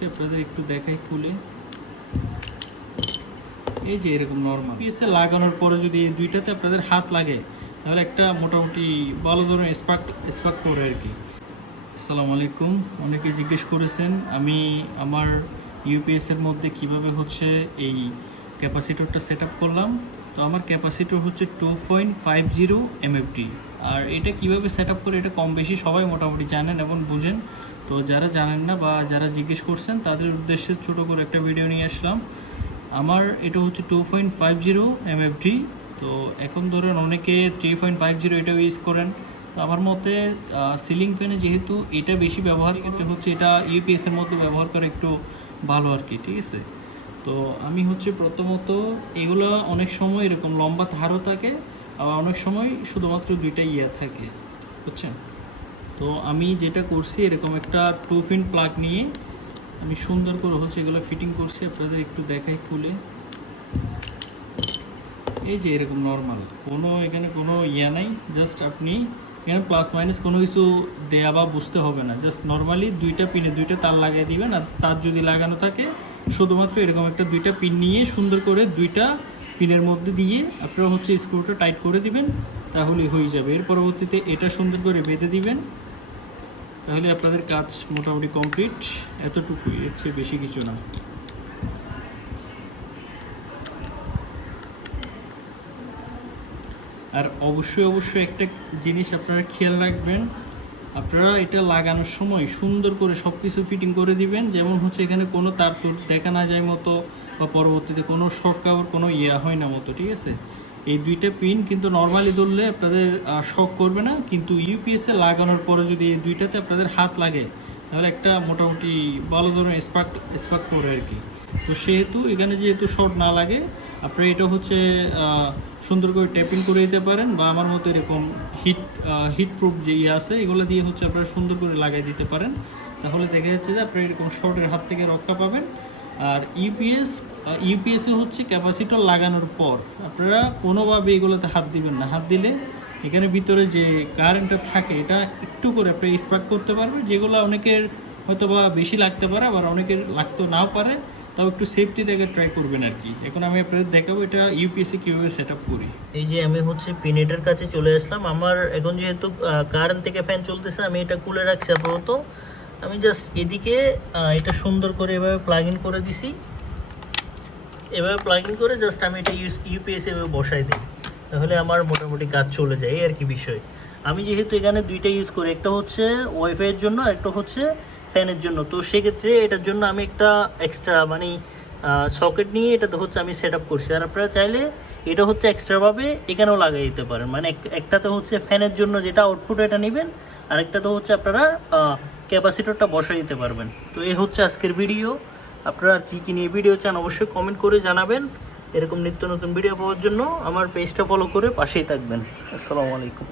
করছি, আপনাদের একটু দেখাই খুলে। এই যে এরকম নর্মাল পিএসএ লাগানোর পরে যদি এই দুইটাতে আপনাদের হাত লাগে তাহলে একটা মোটামুটি ভালো ধরনের স্পার্ক করে আর কি। আসসালামু আলাইকুম। অনেকে জিজ্ঞেস করেছেন আমি আমার ইউপিএসের মধ্যে কিভাবে হচ্ছে এই ক্যাপাসিটরটা সেট আপ করলাম। তো আমার ক্যাপাসিটর হচ্ছে 2.50 এমএফটি। আর এটা কিভাবে সেট আপ করে এটা কম বেশি সবাই মোটামুটি জানেন এবং বুঝেন। তো যারা জানেন না বা যারা জিজ্ঞেস করছেন তাদের উদ্দেশ্যে ছোট করে একটা ভিডিও নিয়ে আসলাম। আমার এটা হচ্ছে 2.50 এমএফটি। তো এখন ধরেন অনেকে 3.50 এটাও ইউজ করেন। তো আমার মতে সিলিং ফ্যানে যেহেতু এটা বেশি ব্যবহার করতে হচ্ছে, এটা ইউপিএসের মধ্যে ব্যবহার করে একটু ভালো আর কি, ঠিক আছে। তো আমি হচ্ছে প্রথমত এগুলো অনেক সময় এরকম লম্বা ধারও থাকে, আবার অনেক সময় শুধুমাত্র দুইটা থাকে, বুঝছেন। তো আমি যেটা করছি এরকম একটা 2 পিন প্লাগ নিয়ে আমি সুন্দর করে হচ্ছে এগুলো ফিটিং করছি, আপনাদের একটু দেখাই খুলে। এই যে এরকম নর্মাল এখানে কোনো নাই, জাস্ট আপনি এখানে প্লাস মাইনাস কোনো কিছু দেয়া বা বুঝতে হবে না, জাস্ট নর্মালি দুইটা পিনে দুইটা তার লাগিয়ে দিবেন। আর তার যদি লাগানো থাকে শুধুমাত্র এরকম একটা দুইটা পিন নিয়ে সুন্দর করে দুইটা পিনের মধ্যে দিয়ে আপনারা হচ্ছে স্ক্রুটা টাইট করে দিবেন, তাহলে হয়ে যাবে। এর পরবর্তীতে এটা সুন্দর করে বেঁধে দিবেন, তাহলে আপনাদের কাজ মোটামুটি কমপ্লিট। এতটুকুই, এর চেয়ে বেশি কিছু না। আর অবশ্যই একটা জিনিস আপনারা খেয়াল রাখবেন, আপনারা এটা লাগানোর সময় সুন্দর করে সব কিছু ফিটিং করে দিবেন, যেমন হচ্ছে এখানে কোনো তার তোর দেখা না যায় মতো, বা পরবর্তীতে কোনো শর্ট কাভার কোনো হয় না মতো, ঠিক আছে। এই দুইটা পিন কিন্তু নর্মালি ধরলে আপনাদের শক করবে না, কিন্তু ইউপিএসে লাগানোর পরে যদি এই দুইটাতে আপনাদের হাত লাগে তাহলে একটা মোটামুটি ভালো ধরনের স্পার্ক করে আর কি। তো সেহেতু এখানে যেহেতু শর্ট না লাগে, আপনারা এটা হচ্ছে সুন্দর করে ট্যাপিং করে দিতে পারেন, বা আমার মতো এরকম হিট প্রুফ যে আছে এগুলো দিয়ে হচ্ছে আপনারা সুন্দর করে লাগিয়ে দিতে পারেন, তাহলে দেখা যাচ্ছে যে আপনারা এরকম শর্টের হাত থেকে রক্ষা পাবেন। আর ইউপিএসে হচ্ছে ক্যাপাসিটর লাগানোর পর আপনারা কোনোভাবে এগুলোতে হাত দিবেন না। হাত দিলে এখানে ভিতরে যে কারেন্টটা থাকে এটা একটু করে আপনারা স্পার্ক করতে পারবেন, যেগুলো অনেকের হয়তো বা বেশি লাগতে পারে, আবার অনেকের লাগতেও নাও পারে। তাও একটু সেফটি থেকে ট্রাই করবেন আর কি। এখন আমি আপনাদের দেখাবো এটা ইউপিএসসি কীভাবে সেট আপ করি। এই যে আমি হচ্ছে পিনেটের কাছে চলে আসলাম। আমার এখন যেহেতু কারেন্ট থেকে ফ্যান চলতেছে, আমি এটা খুলে রাখছি আপাতত। আমি জাস্ট এদিকে এটা সুন্দর করে এভাবে প্লাগ ইন করে দিছি। এভাবে প্লাগ ইন করে জাস্ট আমি এটা ইউপিএস এভাবে বসাই দিই, তাহলে আমার মোটামুটি কাজ চলে যায়, এই আর কি বিষয়। আমি যেহেতু এখানে দুইটা ইউজ করি, একটা হচ্ছে ওয়াইফাইয়ের জন্য, একটা হচ্ছে ফ্যানের জন্য। তো সেক্ষেত্রে এটার জন্য আমি একটা এক্সট্রা মানে সকেট নিয়ে এটা হচ্ছে আমি সেট আপ করছি। আর আপনারা চাইলে এটা হচ্ছে এক্সট্রাভাবে এখানেও লাগিয়ে দিতে পারেন, মানে একটাতে হচ্ছে ফ্যানের জন্য যেটা আউটপুট এটা নেবেন, আর একটাতে হচ্ছে আপনারা ক্যাপাসিটরটা বসাই দিতে পারবেন। তো এই হচ্ছে আজকের ভিডিও। আপনারা কী কী নিয়ে ভিডিও চান অবশ্যই কমেন্ট করে জানাবেন। এরকম নিত্য নতুন ভিডিও পাওয়ার জন্য আমার পেজটা ফলো করে পাশেই থাকবেন। আসসালামু আলাইকুম।